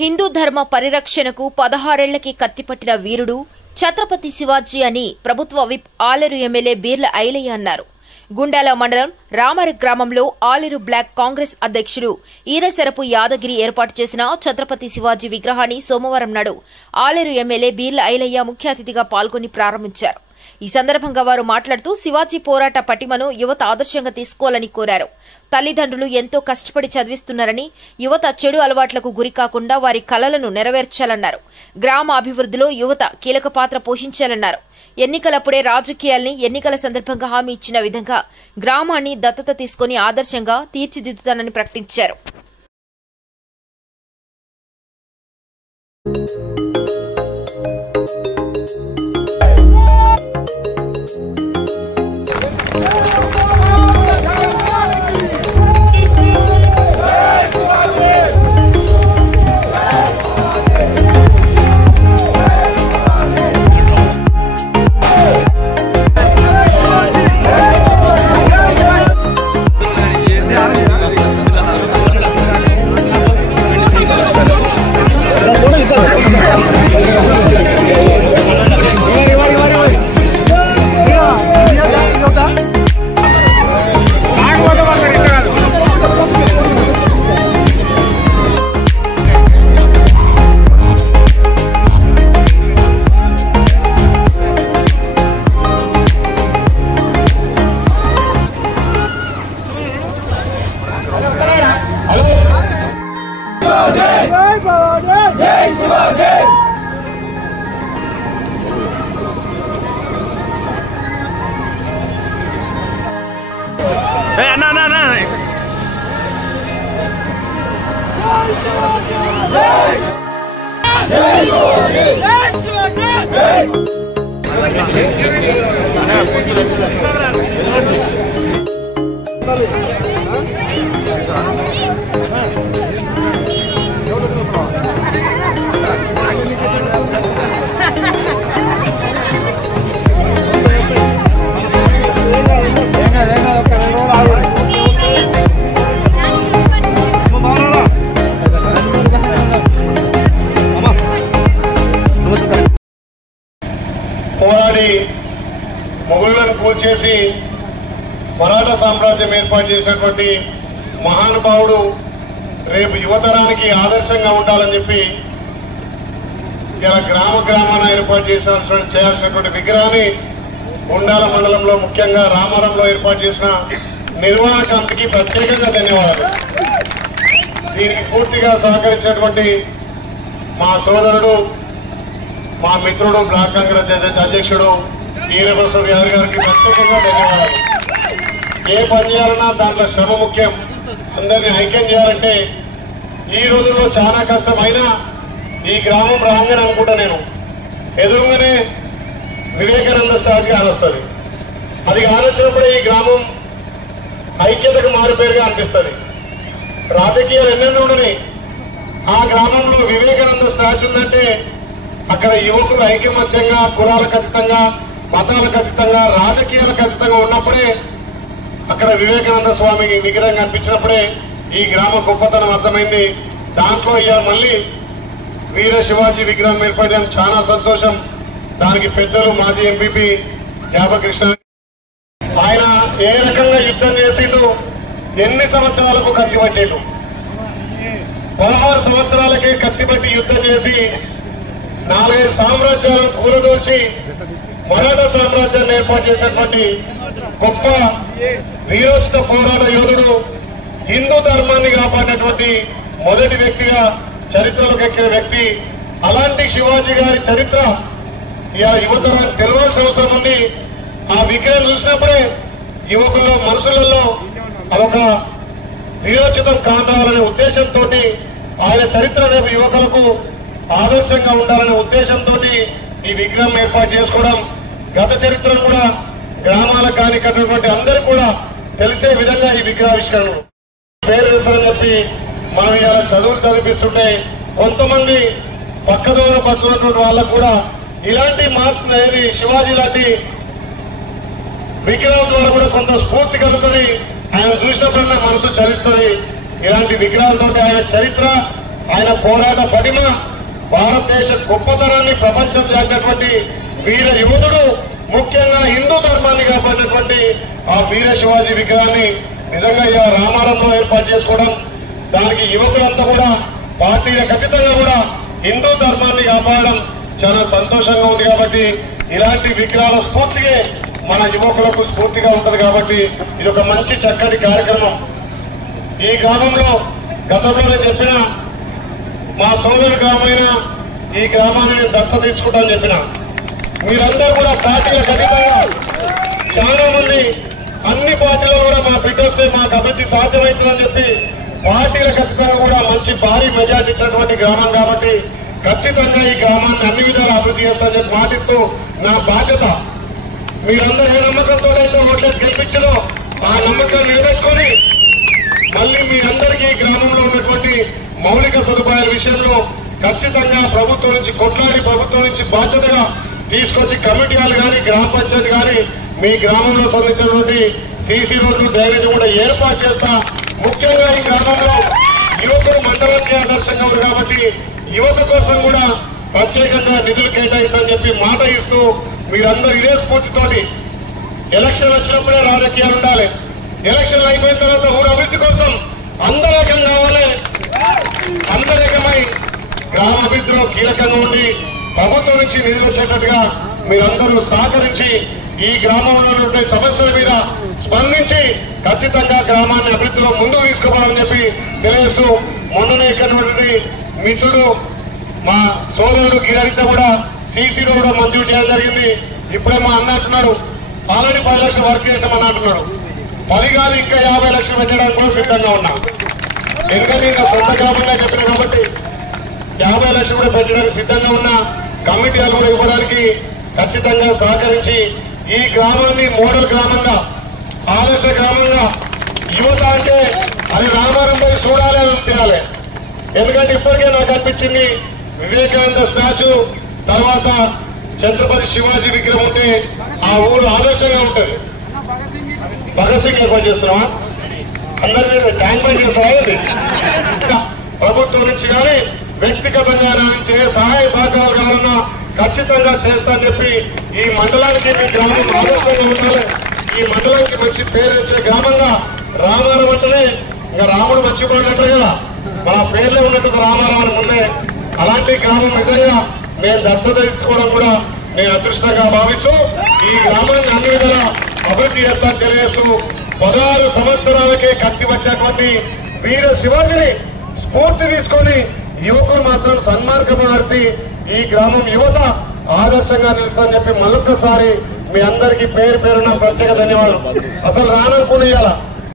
హిందూ ధర్మ పరిరక్షణకు 16 ఏళ్లకి కత్తిపట్టిన వీరుడు ఛత్రపతి శివాజీ అని ప్రభుత్వ విప్ ఆలేరు ఎమ్మెల్యే బీర్ల ఐలయ్య అన్నారు. గుండాల మండలం రామరి గ్రామంలో ఆలేరు బ్లాక్ కాంగ్రెస్ అధ్యక్షుడు ఈరసరపు యాదగిరి ఏర్పాటు చేసిన ఛత్రపతి శివాజీ విగ్రహాన్ని సోమవారం నాడు ఆలేరు ఎమ్మెల్యే బీర్ల ఐలయ్య ముఖ్య అతిథిగా పాల్గొని ప్రారంభించారు. ఈ సందర్భంగా వారు మాట్లాడుతూ శివాజీ పోరాట పటిమను యువత ఆదర్శంగా తీసుకోవాలని కోరారు. తల్లిదండ్రులు ఎంతో కష్టపడి చదివిస్తున్నారని యువత చెడు అలవాట్లకు గురికాకుండా వారి కలలను నెరవేర్చాలన్నారు. గ్రామ అభివృద్ధిలో యువత కీలక పాత్ర పోషించాలన్నారు. ఎన్నికలప్పుడే రాజకీయాల్ని ఎన్నికల సందర్భంగా హామీ ఇచ్చిన విధంగా గ్రామాన్ని దత్తత తీసుకుని ఆదర్శంగా తీర్చిదిద్దుతానని ప్రకటించారు. పోరాడి మొఘలులను కూల్చేసి మరాఠా సామ్రాజ్యం ఏర్పాటు చేసినటువంటి మహానుభావుడు రేపు యువతరానికి ఆదర్శంగా ఉండాలని చెప్పి ఇలా గ్రామాన ఏర్పాటు చేయాల్సినటువంటి విగ్రహాన్ని గుండాల మండలంలో ముఖ్యంగా రామారంలో ఏర్పాటు చేసిన నిర్వాహక కమిటీకి ప్రత్యేకంగా ధన్యవాదాలు. దీనికి పూర్తిగా సహకరించినటువంటి మా సోదరుడు, మా మిత్రుడు, బ్లాక్ కాంగ్రెస్ అధ్యక్షుడు ఈరసరపు యాదగిరి గారికి ప్రత్యేకంగా ధన్యవాదాలు. ఏ పని చేయాలన్నా దాంట్లో శ్రమ ముఖ్యం. అందరినీ ఐక్యం చేయాలంటే ఈ రోజుల్లో చాలా కష్టమైనా ఈ గ్రామం రాగానే అనుకుంటా నేను ఎదురుగానే వివేకానంద స్టాచ్యూ కానొస్తుంది. అది కానొచ్చినప్పుడే ఈ గ్రామం ఐక్యతకు మారిపేరుగా అనిపిస్తుంది. రాజకీయాలు ఎన్నెన్నో ఉండని ఆ గ్రామంలో వివేకానంద స్టాచ్యూ ఉందంటే అక్కడ యువకులు ఐకమత్యంగా, కులాలకు అతీతంగా, మతాలకు అతీతంగా, రాజకీయాలకు అతీతంగా ఉన్నప్పుడే అక్కడ వివేకానంద స్వామి విగ్రహం కనిపించినప్పుడే ఈ గ్రామ గొప్పతనం అర్థమైంది. దాంట్లో ఇవాళ మళ్ళీ వీర శివాజీ విగ్రహం ఏర్పడడం చాలా సంతోషం. దానికి పెద్దలు మాజీ ఎంపీపీ యాభకృష్ణ ఆయన ఏ రకంగా యుద్ధం చేసిండు, ఎన్ని సంవత్సరాలకు కత్తిపట్టేడు, 16 సంవత్సరాలకే కత్తిపట్టి యుద్ధం చేసి 4 సామ్రాజ్యాలను కూలదోచి మరాఠా సామ్రాజ్యాన్ని ఏర్పాటు చేసినటువంటి గొప్ప వీరోచిత పోరాట యోధుడు, హిందూ ధర్మాన్ని కాపాడినటువంటి మొదటి వ్యక్తిగా చరిత్రలోకి ఎక్కిన వ్యక్తి. అలాంటి శివాజీ గారి చరిత్ర ఇలా యువతరానికి తెలవాల్సిన అవసరం ఉంది. ఆ విగ్రహం చూసినప్పుడే యువకుల్లో మనసులలో అదొక వీరోచితం కావాలనే ఉద్దేశంతో ఆయన చరిత్ర రేపు యువకులకు ఆదర్శంగా ఉండాలనే ఉద్దేశంతో ఈ విగ్రహం ఏర్పాటు చేసుకోవడం, గత చరిత్రను కూడా గ్రామాలకు కానీ కట్టినటువంటి అందరూ కూడా తెలిసే విధంగా ఈ విగ్రహావిష్కరణ పేరు వేస్తారని చెప్పి మనం ఇలా చదువులు చదివిస్తుంటే కొంతమంది పక్కదోవ పట్టుకున్నటువంటి వాళ్ళకు కూడా ఇలాంటి మాస్ అనేది శివాజీ లాంటి విగ్రహం ద్వారా కూడా కొంత స్ఫూర్తి కలుగుతుంది. ఆయన చూసినప్పుడన్నా మనసు చలిస్తుంది. ఇలాంటి విగ్రహాలతో ఆయన చరిత్ర ఆయన పోరాట పటిమ భారతదేశ గొప్పతనాన్ని ప్రపంచం చేసినటువంటి వీర యోధుడు, ముఖ్యంగా హిందూ ధర్మాన్ని కాపాడినటువంటి ఆ వీర శివాజీ విగ్రహాన్ని నిజంగా ఇలా రామారంలో ఏర్పాటు చేసుకోవడం, దానికి యువకులంతా కూడా పార్టీలకు అతీతంగా కూడా హిందూ ధర్మాన్ని కాపాడడం చాలా సంతోషంగా ఉంది. కాబట్టి ఇలాంటి విగ్రహాల స్ఫూర్తిగా మన యువకులకు స్ఫూర్తిగా ఉంటది. కాబట్టి ఇది ఒక మంచి చక్కటి కార్యక్రమం. ఈ గ్రామంలో గతంలో నేను చెప్పిన మా సోదరు గ్రామైన ఈ గ్రామాన్ని నేను దత్త తీసుకుంటానని చెప్పిన, మీరందరూ కూడా పార్టీలకు అతీతంగా చాలా మంది అన్ని పార్టీలో కూడా మా బిడ్డ వస్తే మాకు అభివృద్ధి సాధ్యమవుతుందని చెప్పి పార్టీలకు అతీతంగా కూడా మంచి భారీ మెజార్టీ ఇచ్చినటువంటి గ్రామం. కాబట్టి ఖచ్చితంగా ఈ గ్రామాన్ని అన్ని విధాలు అభివృద్ధి చేస్తానని చెప్పి మాటిస్తూ నా బాధ్యత మీరందరూ ఏ నమ్మకంతో అయితే ఓట్లేసి గెలిపించడో ఆ నమ్మకాన్ని నిలబెట్టుకొని మళ్ళీ మీరందరికీ ఈ గ్రామంలో ఉన్నటువంటి మౌలిక సదుపాయాల విషయంలో ఖచ్చితంగా ప్రభుత్వం నుంచి కొట్లాడి ప్రభుత్వం నుంచి బాధ్యతగా తీసుకొచ్చి కమిటీలు కానీ గ్రామ పంచాయతీ కానీ మీ గ్రామంలో సంబంధించినటువంటి సీసీ రోడ్లు డ్రైనేజ్ కూడా ఏర్పాటు చేస్తా. ముఖ్యంగా ఈ గ్రామంలో యువకులు మండలానికి ఆదర్శంగా ఉంది కాబట్టి యువత కోసం కూడా ప్రత్యేకంగా నిధులు కేటాయిస్తామని చెప్పి మాట ఇస్తూ మీరందరూ ఇదే స్ఫూర్తితోటి ఎలక్షన్ వచ్చినప్పుడే రాజకీయాలు ఉండాలి, ఎలక్షన్లు అయిపోయిన తర్వాత ఊరు అభివృద్ధి కోసం అందరూ ఏకం కావాలి, అందరూ ఏకమై గ్రామ అభివృద్ధిలో కీలకంగా ఉండి ప్రభుత్వం నుంచి నిధులు వచ్చేటట్టుగా మీరందరూ సహకరించి ఈ గ్రామంలో ఉన్నటువంటి సమస్యల మీద స్పందించి ఖచ్చితంగా గ్రామాన్ని అభివృద్ధిలో ముందుకు తీసుకుపోవాలని చెప్పి తెలియజేస్తూ మొన్ననే ఇక్కడ మిత్రుడు మా సోదరుడు గిరితో కూడా సీసీలో కూడా మంజూరు చేయడం జరిగింది. ఇప్పుడే మా అన్న అంటున్నాడు ఆల్రెడీ 10 లక్షలు వర్క్ చేసినామని అంటున్నాడు. 10 కాదు ఇంకా 50 లక్షలు పెట్టడానికి కూడా సిద్ధంగా ఉన్నా. ఎందుకంటే ఇంకా సొంత గ్రామంగా చెప్పిన కాబట్టి 50 లక్షలు కూడా పెట్టడానికి సిద్ధంగా ఉన్న కమిటీలు కూడా ఇవ్వడానికి ఖచ్చితంగా సహకరించి ఈ గ్రామాన్ని మోడల్ గ్రామంగా ఆదర్శ గ్రామంగా యువత అంటే అది రామారం పోయి చూడాలి అని తినాలి. ఎందుకంటే ఇప్పటికే నాకు అనిపించింది వివేకానంద స్టాచ్యూ తర్వాత ఛత్రపతి శివాజీ విగ్రహం ఉంటే ఆ ఊరు ఆదర్శంగా ఉంటుంది. భగత్ సింగ్ ఏర్పాటు చేస్తున్నావా, అందరి ట్యాంక్ బండ్ చేస్తావా, ప్రభుత్వం నుంచి కానీ వ్యక్తిగతంగా నుంచి సహాయ సహకారాలు కావాలన్నా ఖచ్చితంగా చేస్తానని చెప్పి ఈ మండలానికి మీ గ్రామం ఆదర్శంగా ఉండాలి, ఈ మండలానికి మంచి పేరు వచ్చే గ్రామంగా రామారం అంటేనే ఇంకా రాముడు మర్చిపోయినట్లే కదా మన పేర్లో ఉన్నట్టు రామారావు అని ముందే అలాంటి గ్రామం నిజంగా నేను దత్తత తీసుకోవడం కూడా నేను అదృష్టంగా భావిస్తూ ఈ గ్రామాన్ని అన్ని విధాలా అభివృద్ధి చేస్తానని తెలియజేస్తూ 16 సంవత్సరాలకే కట్టివచ్చినటువంటి వీర శివాజీని స్ఫూర్తి తీసుకొని యువకులు మాత్రం సన్మార్గం మార్చి ఈ గ్రామం యువత ఆదర్శంగా నిలుస్తానని చెప్పి మరొకసారి మీ అందరికీ పేరు పేరున ప్రత్యేక ధన్యవాదాలు. అసలు రాననుకునే